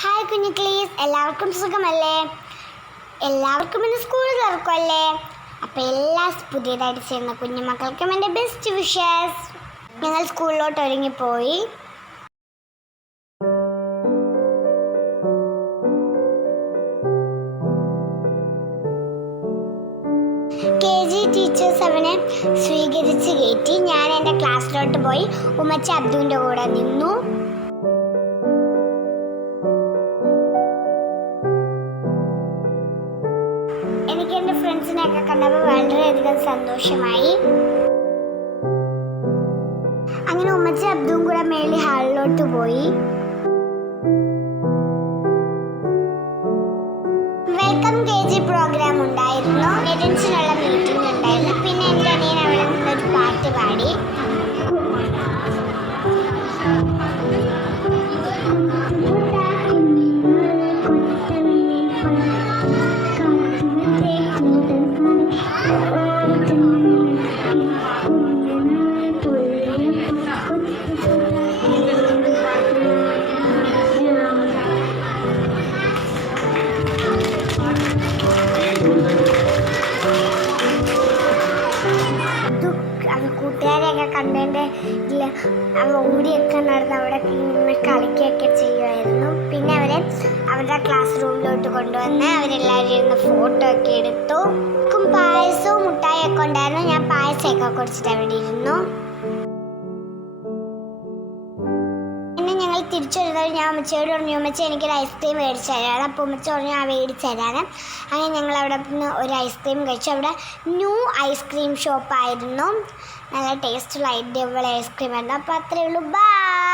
Hi കുഞ്ഞുക്കളീസ്, എല്ലാവർക്കും സുഖമല്ലേ? എല്ലാവർക്കും ഇന്ന് സ്കൂൾ തുറക്കുമല്ലേ? അപ്പോൾ എല്ലാ പുതിയതായിട്ട് ചെയ്യുന്ന കുഞ്ഞുമക്കൾക്കും എൻ്റെ ബെസ്റ്റ് വിഷസ്. ഞങ്ങൾ സ്കൂളിലോട്ട് ഒരുങ്ങിപ്പോയി. KG ടീച്ചേഴ്സ് അവനെ സ്വീകരിച്ച് കയറ്റി. ഞാൻ എൻ്റെ ക്ലാസ്സിലോട്ട് പോയി ഉമ്മച്ചി അബ്ദുവിൻ്റെ കൂടെ നിന്നു. എനിക്ക് എൻ്റെ ഫ്രണ്ട്സിനെയൊക്കെ കണ്ടപ്പോൾ വളരെയധികം സന്തോഷമായി. അങ്ങനെ ഉമ്മച്ചി അബ്ദുവും കൂടെ മേളിൽ ഹാളിലോട്ട് പോയി. വെൽക്കം KG പ്രോഗ്രാം ഉണ്ടായിരുന്നു, പേരൻസിനുള്ള മീറ്റിംഗ് ഉണ്ടായിരുന്നു. പിന്നെ എൻ്റെ അനിയൻ അവിടെ നിന്നൊരു പാട്ട് പാടി. കൂട്ടുകാരെയൊക്കെ കണ്ടതിൻ്റെ ഇതിൽ അവ ഓടിയൊക്കെ നടന്ന് അവിടെ കളിക്കുകയൊക്കെ ചെയ്യുമായിരുന്നു. പിന്നെ അവരുടെ ക്ലാസ് റൂമിലോട്ട് കൊണ്ടുവന്ന് അവരെല്ലാവരും ഇരുന്ന് ഫോട്ടോ ഒക്കെ എടുത്തു. പായസവും മുട്ടായൊക്കെ ഉണ്ടായിരുന്നു. ഞാൻ പായസമൊക്കെ കുടിച്ചിട്ട് അവിടെ ഇരുന്നു. പിന്നെ ഞങ്ങൾ തിരിച്ചു വരുന്നത് ഞാൻ ഉമ്മച്ചിയോട് പറഞ്ഞു, ഉമ്മച്ചി എനിക്കൊരു ഐസ്ക്രീം മേടിച്ചു തരാറ്. അപ്പോൾ ഉമ്മച്ചി പറഞ്ഞു ആ മേടിച്ചു തരാറ്. അങ്ങനെ ഞങ്ങൾ അവിടെ നിന്ന് ഒരു ഐസ്ക്രീം കഴിച്ചു. അവിടെ ന്യൂ ഐസ്ക്രീം ഷോപ്പായിരുന്നു. നല്ല ടേസ്റ്റുള്ള അടിപൊളി ഐസ്ക്രീം ആയിരുന്നു. അപ്പോൾ അത്രയേ ഉള്ളൂ. ബൈ.